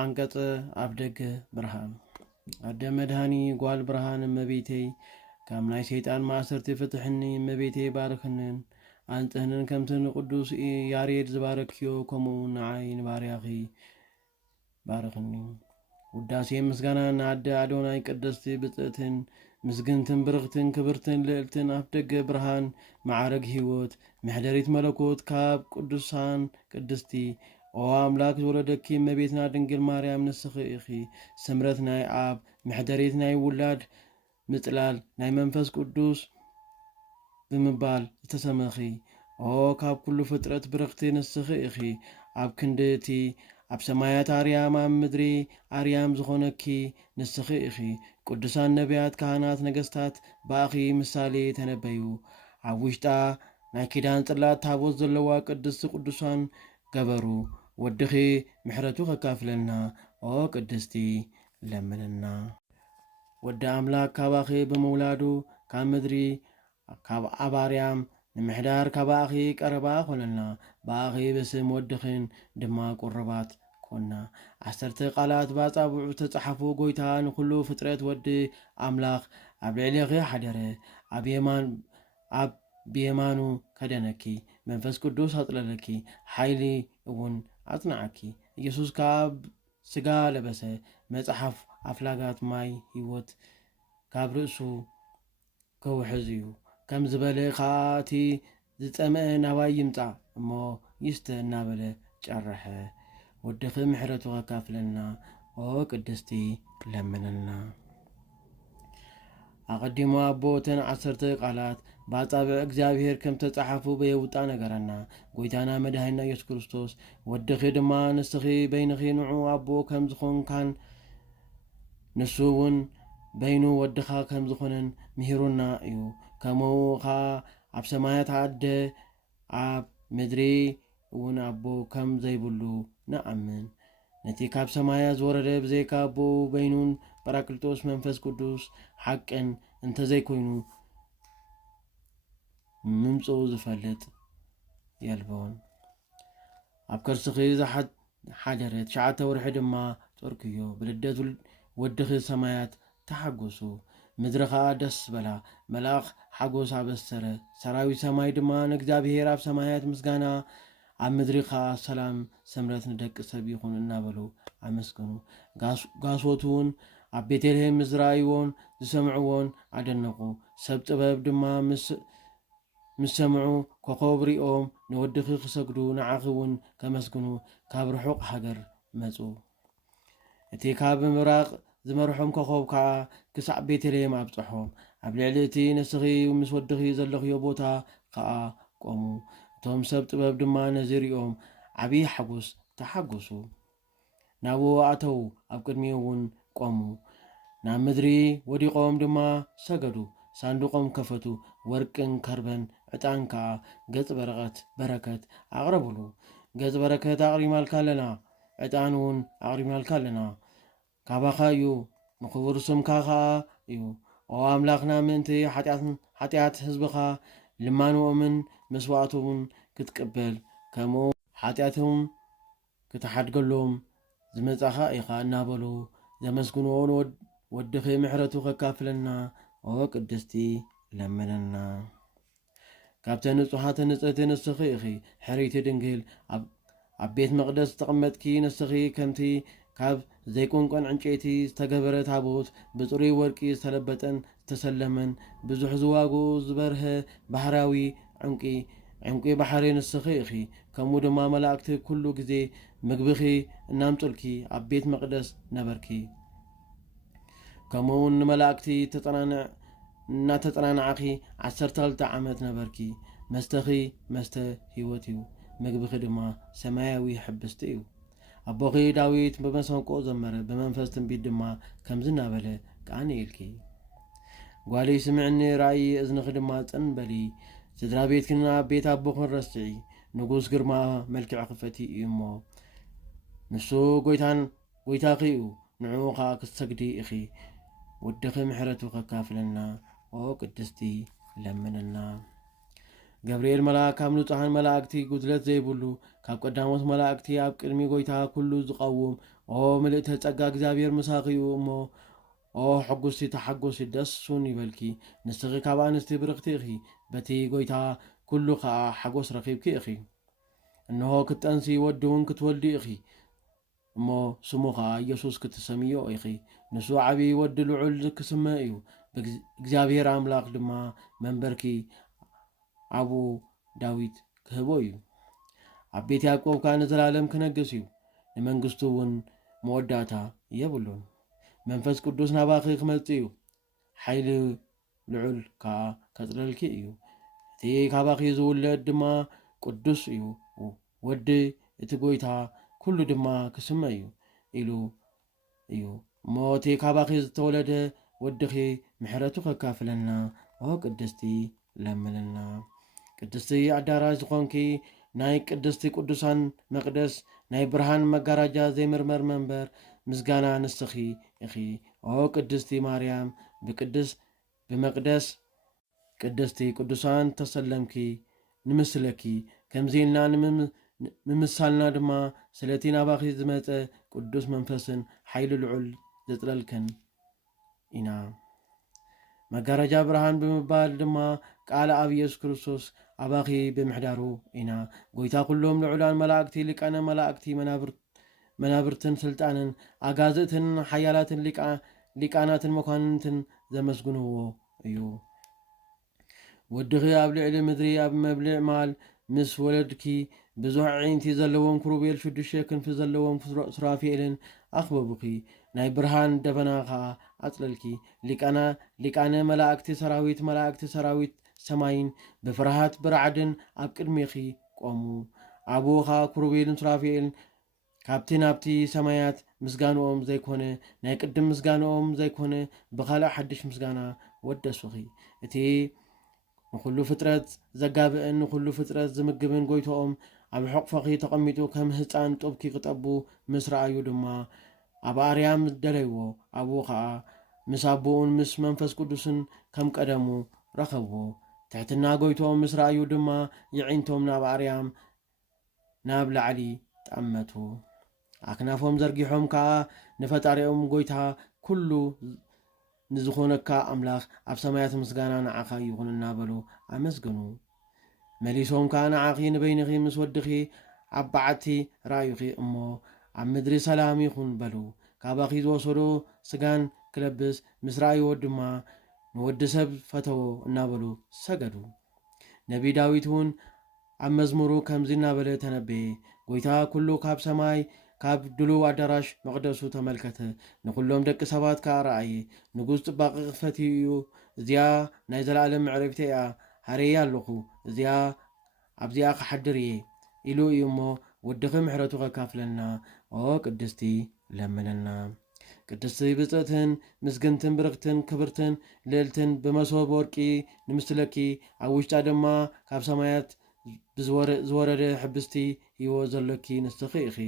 አንቀጽ አብደገ ብርሃን አደ መድሃኒ ጓል ብርሃን መቤቴይ ካብ ናይ ሰይጣን ማእሰርቲ ፍትሕኒ መቤቴ ባርክንን አንጽህንን ከምትን ቅዱስ ያሬድ ዝባረክዮ ከምኡ ንዓይ ንባርያኺ ባርክኒ ውዳሴ ምስጋና ንአደ አዶናይ ቅድስቲ ብጽእትን ምስግንትን ብርኽትን ክብርትን ልዕልትን አፍደገ ብርሃን ማዕረግ ህይወት ምሕደሪት መለኮት ካብ ቅዱሳን ቅድስቲ ኦ አምላክ ዝወለደኪ እመቤትና ድንግል ማርያም ንስኺ ኢኺ ስምረት ናይ አብ ምሕደሪት ናይ ውላድ ምጽላል ናይ መንፈስ ቅዱስ ብምባል ዝተሰመኺ ኦ ካብ ኩሉ ፍጥረት ብርኽቲ ንስኺ ኢኺ ኣብ ክንድቲ ኣብ ሰማያት አርያም ኣብ ምድሪ አርያም ዝኾነኪ ንስኺ ኢኺ ቅዱሳን ነቢያት ካህናት ነገስታት ባእኺ ምሳሌ ተነበዩ ኣብ ውሽጣ ናይ ኪዳን ጽላት ታቦት ዘለዋ ቅድስቲ ቅዱሳን ገበሩ ወድኺ ምሕረቱ ከካፍለና ኦ ቅድስቲ ለምንና ወዲ አምላክ ካባኺ ብምውላዱ ካብ ምድሪ ካብ አባርያም ንምሕዳር ካባኺ ቀረባ ኾነልና ባእኺ ብስም ወድኽን ድማ ቁርባት ኮና 10 ቃላት ባጻብዑ ተጻሓፉ ጎይታ ንኩሉ ፍጥረት ወዲ አምላኽ ኣብ ልዕሊኺ ሓደረ ኣብ ብየማኑ ከደነኪ መንፈስ ቅዱስ አጥለለኪ ሓይሊ እውን አጽናዓኪ ኢየሱስ ካብ ስጋ ለበሰ መጽሐፍ አፍላጋት ማይ ህይወት ካብ ርእሱ ከውሕዝ እዩ ከም ዝበለ ኻቲ ዝጸመአ ናባይ ይምጻእ እሞ ይስተ እናበለ ጨረሐ ወድኺ ምሕረቱ ከካፍለና ኦ ቅድስቲ ለምንና አቀዲሞ አቦተን 10 ቃላት ባጻብዕ እግዚአብሔር ከም ተጻሓፉ በየውጣ ነገረና ጎይታና መድኃኒና ኢየሱስ ክርስቶስ ወድኺ ድማ ንስኺ በይንኺ ንዑ አቦ ከም ዝኾንካን ንሱ እውን በይኑ ወድኻ ከም ዝኾነን ምሂሩና እዩ ከምኡ ኻ ኣብ ሰማያት አደ ኣብ ምድሪ እውን አቦ ከም ዘይብሉ ነአምን ነቲ ካብ ሰማያ ዝወረደ ብዘይካ አቦ በይኑን ጰራቅሊጦስ መንፈስ ቅዱስ ሓቅን እንተዘይኮይኑ ምምጽኡ ዝፈልጥ የልቦን ኣብ ከርስኺ ሓደረ 9 ወርሒ ድማ ጦርክዮ ብልደት ወድኺ ሰማያት ተሓጐሱ ምድርኻ ደስ በላ መልአኽ ሓጎስ አበሰረ ሰራዊት ሰማይ ድማ ንእግዚአብሔር ኣብ ሰማያት ምስጋና ኣብ ምድሪኻ ሰላም ስምረት ንደቂ ሰብ ይኹን እናበሉ አመስግኑ ጋሶቱን ኣብ ቤተልሔም ምዝራእይዎን ዝሰምዕዎን አደነቁ ሰብ ጥበብ ድማ ምስ ሰምዑ ኮኸብ ሪኦም ንወድኺ ክሰግዱ ንዓኺ እውን ከመስግኑ ካብ ርሑቕ ሃገር መጹ እቲ ካብ ምብራቕ ዝመርሖም ኮኸብ ከዓ ክሳዕ ቤተልሔም ኣብጽሖም ኣብ ልዕሊ እቲ ንስኺ ምስ ወድኺ ዘለኽዮ ቦታ ከዓ ቆሙ እቶም ሰብ ጥበብ ድማ ነዚ ሪኦም ዓብዪ ሓጎስ ተሓጐሱ ናብኡ ኣተው ኣብ ቅድሚኡ እውን ቆሙ ናብ ምድሪ ወዲቖም ድማ ሰገዱ ሳንዱቆም ከፈቱ ወርቅን ከርበን ዕጣን ከዓ ገጽ በረከት ኣቕረብሉ ገጽ በረከት ኣቕሪማልካ ኣለና ዕጣን እውን ኣቕሪማልካ ኣለና ካባኻ እዩ ንኽቡር ስምካ ከዓ እዩ ኦ ኣምላኽና ምእንቲ ሓጢኣት ህዝብኻ ልማንኦምን መስዋዕቶምን ክትቅበል ከምኡ ሓጢኣቶም ክትሓድገሎም ዝመጻኻ ኢኻ እናበሉ ዘመስግንዎን ወድኺ ምሕረቱ ከካፍለና ኦ ቅድስቲ ለምንና ካብተን ንጹሓት ንጽሕቲ ንስኺ ኢኺ ሕሪቲ ድንግል ኣብ ቤት መቕደስ ተቐመጥኪ ንስኺ ከምቲ ካብ ዘይቆንቆን ዕንጨይቲ ዝተገበረ ታቦት ብጽሩይ ወርቂ ዝተለበጠን ዝተሰለመን ብዙሕ ዝዋግኡ ዝበርሀ ባህራዊ ዕንቂ ባሕሪ ንስኺ ኢኺ ከምኡ ድማ መላእክቲ ኩሉ ግዜ ምግብኺ እናምጡልኪ ኣብ ቤት መቕደስ ነበርኪ ከምኡውን ንመላእክቲ እናተጸናንዓኺ 12 ዓመት ነበርኪ መስተኺ መስተ ህይወት እዩ ምግብኺ ድማ ሰማያዊ ሕብስቲ እዩ ኣቦኺ ዳዊት ብመሰንቆ ዘመረ ብመንፈስ ትንቢት ድማ ከምዝ እናበለ ቃኒ ኢልኪ ጓሊ ስምዕኒ ራእይ እዝንኺ ድማ ጽንበሊ ስድራ ቤትክን ኣብ ቤት ኣቦኽን ረስዒ ንጉስ ግርማ መልክዕ ክፈቲ እዩ እሞ ንሱ ጎይታኺ እዩ ንዕኡ ኸዓ ክትሰግዲ ኢኺ ወድኺ ምሕረቱ ከካፍለና ኦ ቅድስቲ ለምንና ገብርኤል መልአክ ካብ ንጹሓን መላእክቲ ጉድለት ዘይብሉ ካብ ቀዳሞት መላእክቲ ኣብ ቅድሚ ጎይታ ኩሉ ዝቐውም ምልእተ ጸጋ እግዚአብሔር ምሳኺ እዩ እሞ ሕጉስቲ ተሓጎሲ ደሱን ይበልኪ ንስኺ ካብ ኣንስቲ ብርኽቲ ኢኺ በቲ ጎይታ ኩሉ ከዓ ሓጎስ ረኺብኪ ኢኺ እንሆ ክትጠንሲ ወዲ እውን ክትወልዲ ኢኺ እሞ ስሙ ከዓ ኢየሱስ ክትሰምዮ ኢኺ ንሱ ዓብዪ ወዲ ልዑል ክስመ እዩ እግዚአብሔር ኣምላኽ ድማ መንበርኪ አቡ ዳዊት ክህቦ እዩ ኣብ ቤት ያዕቆብ ከዓ ንዘላለም ክነግስ እዩ ንመንግስቱ እውን መወዳእታ የብሉን መንፈስ ቅዱስ ናባኺ ክመጽእ እዩ ሓይሊ ልዑል ከዓ ከጽለልኪ እዩ እቲ ካባኺ ዝውለድ ድማ ቅዱስ እዩ ወዲ እቲ ጎይታ ኩሉ ድማ ክስመ እዩ ኢሉ እዩ እሞ እቲ ካባኺ ዝተወለደ ወድኺ ምሕረቱ ከካፍለና ቅድስቲ ለምለና ቅድስቲ ኣዳራሽ ዝኾንኪ ናይ ቅድስቲ ቅዱሳን መቅደስ ናይ ብርሃን መጋረጃ ዘይምርመር መንበር ምስጋና ንስኺ ኢኺ ቅድስቲ ማርያም ብመቅደስ ቅድስቲ ቅዱሳን ተሰለምኪ ንምስለኪ ከምዚኢልና ንምሳልና ድማ ስለቲ ናባኺ ዝመፀ ቅዱስ መንፈስን ሓይሊ ልዑል ዘጥለልከን ኢና መጋረጃ ብርሃን ብምባል ድማ ቃል ኣብ ኢየሱስ ክርስቶስ ኣባኺ ብምሕዳሩ ኢና ጎይታ ኩሎም ልዑላን መላእክቲ ሊቃነ መላእክቲ መናብርትን ስልጣንን ኣጋዝእትን ሓያላትን ሊቃናትን መኳንንትን ዘመስግንዎ እዩ ወድኺ ኣብ ልዕሊ ምድሪ ኣብ መብልዕ ማል ምስ ወለድኪ ብዙሕ ዒንቲ ዘለዎም ክሩቤል 6 ክንፊ ዘለዎም ሱራፌልን ኣኽበቡኺ ናይ ብርሃን ደበና ከዓ ኣጽለልኪ ሊቃነ መላእክቲ ሰራዊት ሰማይን ብፍርሃት ብራዕድን ኣብ ቅድሚኺ ቆሙ ኣቦኻ ክሩቤልን ሱራፌልን ካብቲ ናብቲ ሰማያት ምስጋንኦም ዘይኮነ ናይ ቅድም ምስጋንኦም ዘይኮነ ብኻልእ ሓድሽ ምስጋና ወደሱኺ እቲ ንኩሉ ፍጥረት ዘጋብእን ንኩሉ ፍጥረት ዝምግብን ጎይቶኦም ኣብ ሕቑፈኺ ተቐሚጡ ከም ህፃን ጡብኪ ክጠቡ ምስ ረኣዩ ድማ ኣብ ኣርያም ደለይዎ ኣብኡ ከዓ ምስ ኣቦኡን ምስ መንፈስ ቅዱስን ከም ቀደሙ ረኸብዎ ትሕትና ጎይቶኦም ምስ ረኣዩ ድማ ይዒንቶም ናብ ኣርያም ናብ ላዕሊ ጠመቱ ኣክናፎም ዘርጊሖም ከዓ ንፈጣሪኦም ጎይታ ኩሉ ንዝኾነካ ኣምላኽ ኣብ ሰማያት ምስጋና ንዓኻ ይኹን እናበሉ ኣመስገኑ መሊሶም ከዓ ንዓኺ ንበይንኺ ምስ ወድኺ ኣብ በዓቲ ረኣዩኺ እሞ ኣብ ምድሪ ሰላም ይኹን በሉ ካባኺ ዝወሰዶ ስጋን ክለብስ ምስ ረኣይዎ ድማ ንወዲ ሰብ ፈተዎ እናበሉ ሰገዱ ነቢ ዳዊት እውን ኣብ መዝሙሩ ከምዚ እናበለ ተነበየ ጎይታ ኩሉ ካብ ሰማይ ካብ ድሉው ኣዳራሽ መቕደሱ ተመልከተ ንኩሎም ደቂ ሰባት ከዓ ረኣየ ንጉስ ጽባቐ ክፈትዩ እዩ እዚኣ ናይ ዘለኣለም ምዕረፍቲ እያ ሃረየ ኣለኹ እዚኣ ኣብዚኣ ክሓድር እየ ኢሉ እዩ እሞ ወድኺ ምሕረቱ ከካፍለና ቅድስቲ ለምነና ቅድስቲ ብፅዕትን ምስግንትን ብርክትን ክብርትን ልዕልትን ብመሶብ ወርቂ ንምስለኪ ኣብ ውሽጣ ድማ ካብ ሰማያት ዝወረደ ሕብስቲ ሂወት ዘሎኪ ንስኺ ኢኺ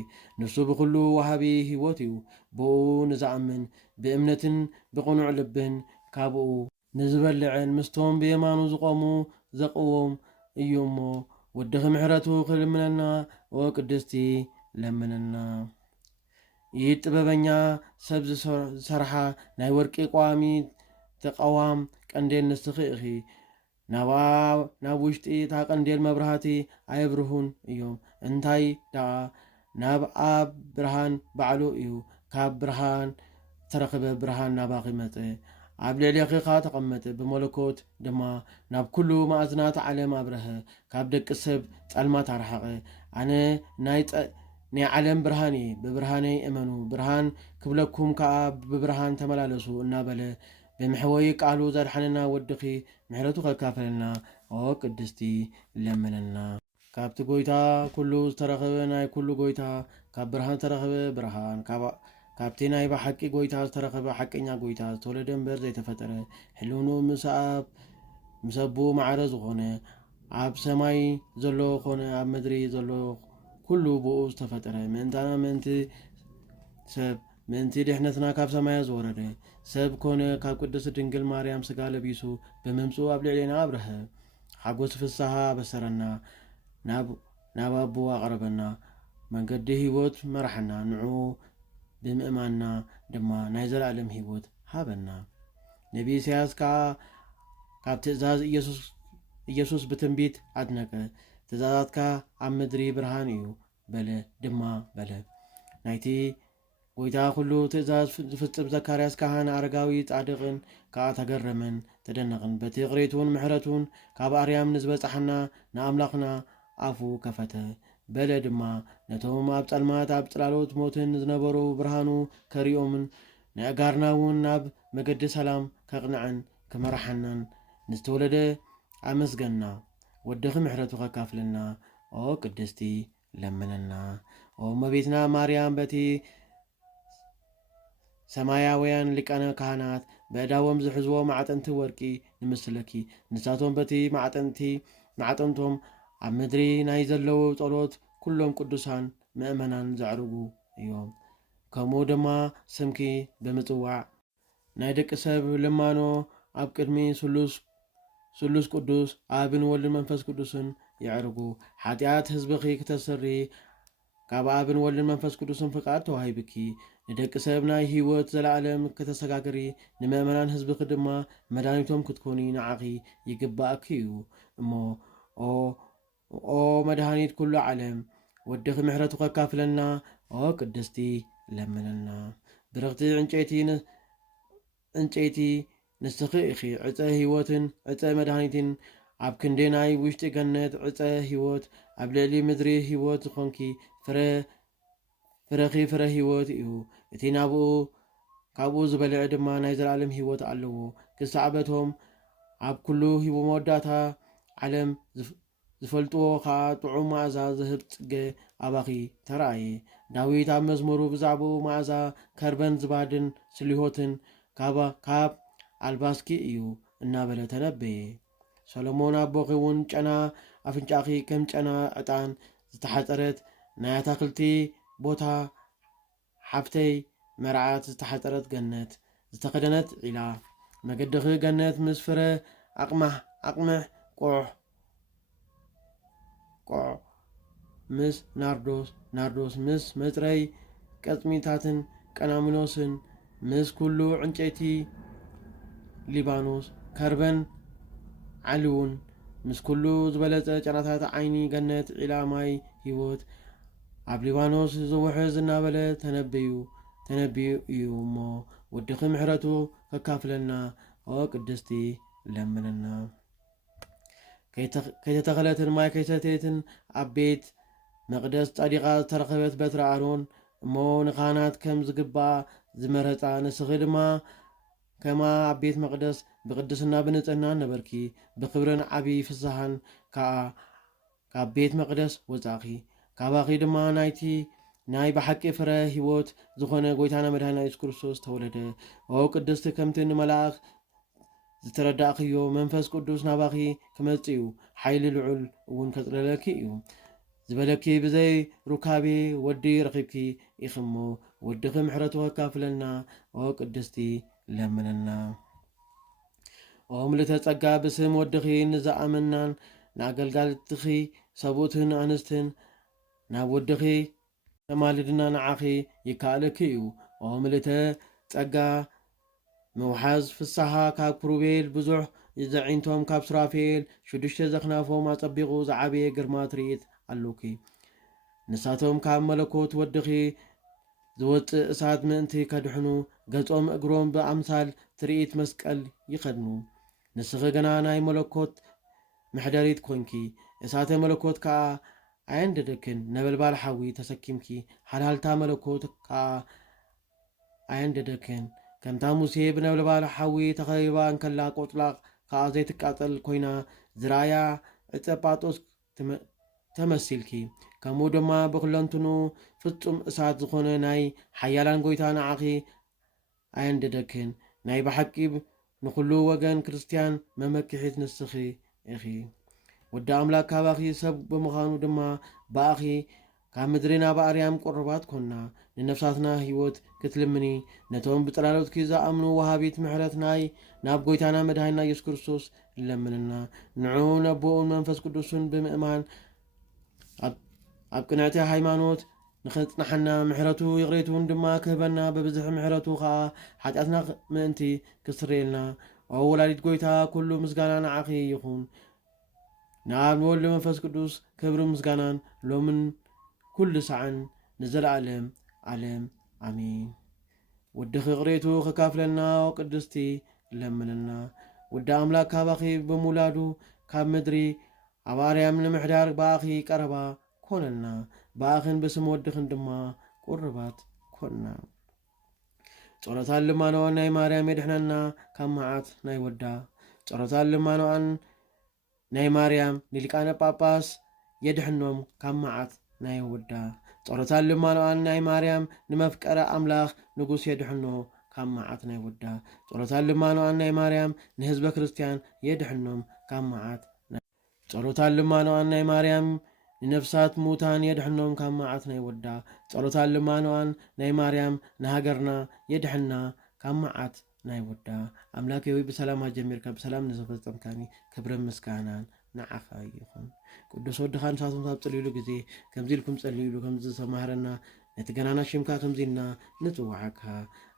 ንሱ ብኩሉ ወሃቢ ሂወት እዩ ብኡ ንዝኣምን ብእምነትን ብቕኑዕ ልብን ካብኡ ንዝበልዕን ምስቶም ብየማኑ ዝቆሙ ዘቕዎም እዩ እሞ ወድኺ ምሕረቱ ክልምነና ቅድስቲ ለምነና ይህ ጥበበኛ ሰብ ዝሰርሓ ናይ ወርቂ ቋሚ ተቃዋም ቀንዴል ንስኺ ኢኺ ናብ ውሽጢ እታ ቀንዴል መብራህቲ ኣይብርሁን እዮም እንታይ ደኣ ናብ ኣብ ብርሃን ባዕሉ እዩ ካብ ብርሃን ተረኽበ ብርሃን ናባኺ መፀ ኣብ ልዕሊኻ ተቐመጠ ብመለኮት ድማ ናብ ኩሉ ማእዝናት ዓለም ኣብረኸ ካብ ደቂ ሰብ ጸልማት ኣርሓቐ ኣነ ናይ ዓለም ብርሃን እየ ብብርሃነይ እመኑ ብርሃን ክብለኩም ከዓ ብብርሃን ተመላለሱ እናበለ ብምሕወይ ቃሉ ዘድሓነና ወድኺ ምሕረቱ ከካፈለና ቅድስቲ ለምነና ካብቲ ጎይታ ኩሉ ዝተረኸበ ናይ ኩሉ ጎይታ ካብ ብርሃን ዝተረኸበ ብርሃን ካብቲ ናይ ብሓቂ ጎይታ ዝተረኸበ ሓቀኛ ጎይታ ዝተወለደ እምበር ዘይተፈጠረ ሕልውኑ ምስ ኣቦ ማዕረ ዝኾነ ኣብ ሰማይ ዘሎ ኮነ ኣብ ምድሪ ዘሎ ኩሉ ብኡ ዝተፈጠረ ምእንታና ምእንቲ ድሕነትና ካብ ሰማያ ዝወረደ ሰብ ኮነ ካብ ቅድስቲ ድንግል ማርያም ስጋ ለቢሱ ብምምፁ ኣብ ልዕሊና ኣብረኸ ሓጎስ ፍስሓ በሰረና ናብ ኣቦ ኣቕረበና መንገዲ ህይወት መራሕና ንዑ ብምእማንና ድማ ናይ ዘለዓለም ህይወት ሃበና ነቢ ኢሳያስ ካብ ትእዛዝ ኢየሱስ ብትንቢት ኣድነቀ ትእዛዛትካ ኣብ ምድሪ ብርሃን እዩ በለ ድማ በለ ናይቲ ጎይታ ኩሉ ትእዛዝ ዝፍጽም ዘካርያስ ካህን ኣረጋዊ ጻድቕን ከዓ ተገረመን ተደነቕን በቲ ቅሬቱን ምሕረቱን ካብ ኣርያም ንዝበጻሕና ንኣምላኽና ኣፉ ከፈተ በለ ድማ ነቶም ኣብ ጸልማት ኣብ ጽላሎት ሞትን ዝነበሩ ብርሃኑ ከሪኦምን ንኣጋርና እውን ናብ መገዲ ሰላም ከቕንዐን ክመራሐናን ንዝተወለደ ኣመስገና ወድኺ ምሕረቱ ከካፍለና ኦ ቅድስቲ ለምነና ኦ እመቤትና ማርያም በቲ ሰማያውያን ሊቃነ ካህናት በእዳዎም ዝሕዝዎ ማዕጠንቲ ወርቂ ንምስለኪ ንሳቶም በቲ ማዕጠንቶም ኣብ ምድሪ ናይ ዘለዉ ጸሎት ኩሎም ቅዱሳን ምእመናን ዘዕርጉ እዮም ከምኡ ድማ ስምኪ ብምጽዋዕ ናይ ደቂ ሰብ ልማኖ ኣብ ቅድሚ ስሉስ ቅዱስ ኣብን ወልድን መንፈስ ቅዱስን ይዕርጉ ሓጢኣት ህዝብኺ ክተሰሪ ካብ ኣብን ወልድን መንፈስ ቅዱስን ፍቃድ ተዋሂብኪ ንደቂ ሰብ ናይ ህይወት ዘለዓለም ከተሰጋገሪ ንምእመናን ህዝብኺ ድማ መድኃኒቶም ክትኮኒ ንዓኺ ይግባእኪ እዩ እሞ ኦ መድኃኒት ኩሉ ዓለም ወድኺ ምሕረቱ ከካፍለና ኦ ቅድስቲ ለምነና ብርኽቲ ዕንጨይቲ ንስኺ ኢኺ ዕፀ ህይወትን ዕፀ መድኃኒትን ኣብ ክንዴ ናይ ውሽጢ ገነት ዕፀ ህይወት ኣብ ልዕሊ ምድሪ ህይወት ዝኾንኪ ፍረኺ ፍረ ህይወት እዩ እቲ ካብኡ ዝበልዐ ድማ ናይ ዘለዓለም ህይወት ኣለዎ ክሳዕበቶም ኣብ ኩሉ መወዳእታ ዓለም ዝፈልጥዎ ከዓ ጥዑም መዓዛ ዝህብ ጽገ ኣባኺ ተረኣየ ዳዊት ኣብ መዝሙሩ ብዛዕባኡ መዓዛ ከርበን ዝባድን ስሊሆትን ካብ ኣልባስኪ እዩ እናበለ ተነበየ ሰሎሞን ኣቦኺ እውን ጨና ኣፍንጫኺ ከም ጨና ዕጣን ዝተሓፀረት ናይ ኣታክልቲ ቦታ ሓፍተይ መርዓት ዝተሓፀረት ገነት ዝተኸደነት ዒላ መገድኺ ገነት ምስ ፍረ ኣቕምሕ ቆዕ ምስ ናርዶስ ምስ መጽረይ ቀጽሚታትን ቀናምኖስን ምስ ኩሉ ዕንጨይቲ ሊባኖስ ከርበን ዓልውን ምስ ኩሉ ዝበለጸ ጨናታት ዓይኒ ገነት ዒላ ማይ ህይወት ኣብ ሊባኖስ ዝውሕዝ እናበለ ተነብዩ እዩ እሞ ወድኺ ምሕረቱ ከካፍለና ኦ ቅድስቲ ለምነና ከይተተኸለትን ማይ ከይሰተየትን ኣብ ቤት መቕደስ ጻዲቓ ዝተረኸበት በትሪ ኣሮን እሞ ንኻህናት ከም ዝግባእ ዝመረፃ ንስኺ ድማ ከማ ኣብ ቤት መቕደስ ብቅድስና ብንጽህና ነበርኪ ብክብርን ዓብይ ፍስሓን ከዓ ካብ ቤት መቕደስ ወጻኺ ካባኺ ድማ ናይ ብሓቂ ፍረ ህይወት ዝኾነ ጎይታና መድኃኒትና ኢየሱስ ክርስቶስ ተወለደ ኦ ቅድስቲ ከምቲ ንመላእኽ ዝተረዳእኽዮ መንፈስ ቅዱስ ናባኺ ክመጽእ እዩ ሓይሊ ልዑል እውን ከጽለለኪ እዩ ዝበለኪ ብዘይ ሩካቤ ወዲ ረኺብኪ ኢኽሞ ወድኺ ምሕረቱ ከካፍለና ኦ ቅድስቲ ለምነና ኦ ምልዕተ ጸጋ ብስም ወድኺ ንዝኣመናን ንኣገልጋልትኺ ሰብኡትን ኣንስትን ናብ ወድኺ ተማልድና ንዓኺ ይከኣለኪ እዩ ኦ ምልዕተ ጸጋ ምውሓዝ ፍስሓ ካብ ክሩቤል ብዙሕ ዘዒንቶም ካብ ሱራፌል 6 ዘኽናፎም ኣጸቢቑ ዝዓበየ ግርማ ትርኢት ኣለኪ ንሳቶም ካብ መለኮት ወድኺ ዝወፅእ እሳት ምእንቲ ከድሕኑ ገጾም እግሮም ብኣምሳል ትርኢት መስቀል ይኸድኑ ንስኺ ገና ናይ መለኮት ምሕደሪት ኮንኪ እሳተ መለኮት ከዓ ኣየንደደክን ነበልባል ሓዊ ተሰኪምኪ ሓልሃልታ መለኮት ከዓ ኣየንደደክን ከምታ ሙሴ ብነበልባል ሓዊ ተኸቢባ እንከላ ቆጽላቕ ከዓ ዘይትቃጸል ኮይና ዝራእያ ዕፀ ጳጦስ ተመሲልኪ ከምኡ ድማ ብኩለንትኑ ፍጹም እሳት ዝኾነ ናይ ሓያላን ጎይታ ንዓኺ ኣየንደደክን ናይ ብሓቂ ንኹሉ ወገን ክርስቲያን መመክሒት ንስኺ ኢኺ ወዲ ኣምላክ ካባኺ ሰብ ብምዃኑ ድማ ብኣኺ ካብ ምድሪና በአርያም ቁርባት ኮና ንነፍሳትና ህይወት ክትልምኒ ነቶም ብጥላሎትኪ ዝኣምኑ ወሃቢት ምሕረት ናብ ጎይታና መድሃኒና ኢየሱስ ክርስቶስ ለምንና ንዑ ነቦኡን መንፈስ ቅዱስን ብምእማን ኣብ ቅንዕቲ ሃይማኖት ንኽጽናሐና ምሕረቱ ይቕሬቱን ድማ ክህበና በብዝሕ ምሕረቱ ከዓ ሓጢኣትና ምእንቲ ክስርየልና ኦ ወላዲት ጎይታ ኩሉ ምስጋና ንዓኺ ይኹን ናብ ንወልድ መንፈስ ቅዱስ ክብሪ ምስጋናን ሎምን ኩሉ ሰዓን ንዘለዓለም ዓለም አሜን። ውድኺ ቅሬቱ ክካፍለና ቅድስቲ ለምንና ውዳ ኣምላክ ካባኺ ብምውላዱ ካብ ምድሪ ኣብ ኣርያም ንምሕዳር በኣኺ ቀረባ ኮነና በኣኽን ብስም ወድኽን ድማ ቁርባት ኮና ጸሎታን ልማኖአን ናይ ማርያም የድሕነና ካብ መዓት ናይ ወዳ ጸሎታን ልማኖአን ናይ ማርያም ንሊቃነ ጳጳስ የድሕኖም ካብ መዓት ናይ ወዳ ጸሎታን ልማኖአን ናይ ማርያም ንመፍቀረ ኣምላኽ ንጉስ የድሕኖ ካብ መዓት ናይ ወዳ ጸሎታን ልማኖአን ናይ ማርያም ንህዝበ ክርስቲያን የድሕኖም ካብ መዓት ጸሎታን ልማኖአን ናይ ማርያም ንነፍሳት ሙታን የድሕኖም ካብ መዓት ናይ ወዳ ጸሎታን ልማኖአን ናይ ማርያም ንሃገርና የድሕና ካብ መዓት ናይ ወዳ ኣምላክ ወይ ብሰላም ጀሚርካ ብሰላም ንዘፈጸምካኒ ክብርን ምስጋናን ንዓኻ ይኹን። ቅዱስ ወድኻ ንሳቶም ካብ ጸልዩሉ ግዜ ከምዚ ኢልኩም ጸልዩሉ ከምዚ ዝተማሃረና ነቲ ገናና ሽምካ ከምዚና ንጽዋዓካ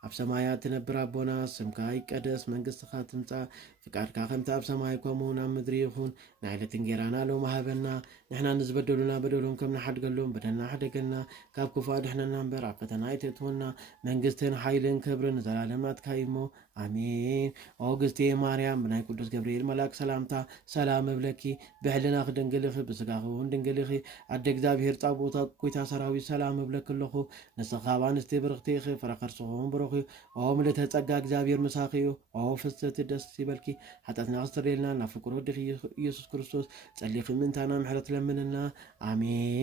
ኣብ ሰማያት ትነብር ኣቦና ስምካ ይቀደስ መንግሥትኻ ትምጻእ ፍቃድካ ከምቲ ኣብ ሰማይ ከምኡውን ኣብ ምድሪ ይኹን ንዓይለት እንጀራና ሎሚ ሃበና ንሕና ንዝበደሉና በደሎም ከም ንሓድገሎም በደልና ሓደገና ካብ ክፉእ ኣድሕነና እምበር ኣብ ፈተና ኣይተእትወና መንግስትን ሓይልን ክብርን ንዘላለም ናትካ እሞ ኣሜን። ኦ ግዝቴ ማርያም ብናይ ቅዱስ ገብርኤል መልአክ ሰላምታ ሰላም እብለኪ ብሕልና ክድንግልኺ ብስጋኺ እውን ድንግልኺ ኣደ እግዚኣብሔር ጻብኦታ ጎይታ ሰራዊት ሰላም እብለክ ኣለኹ ንስኻ ባንስቲ ብርኽቲ ኢኺ ፍረ ከርስኹም ብሩኽ ኦ ምልዕተ ጸጋ እግዚኣብሔር ምሳኺ እዩ ኦ ፍስቲ ደስ ይበልኪ ሓጢኣትና ክስተርየልና ናብ ፍቁር ወድኺ ኢየሱስ ክርስቶስ ጸሊኺ ምንታና ምሕረት ለምንና አሜን።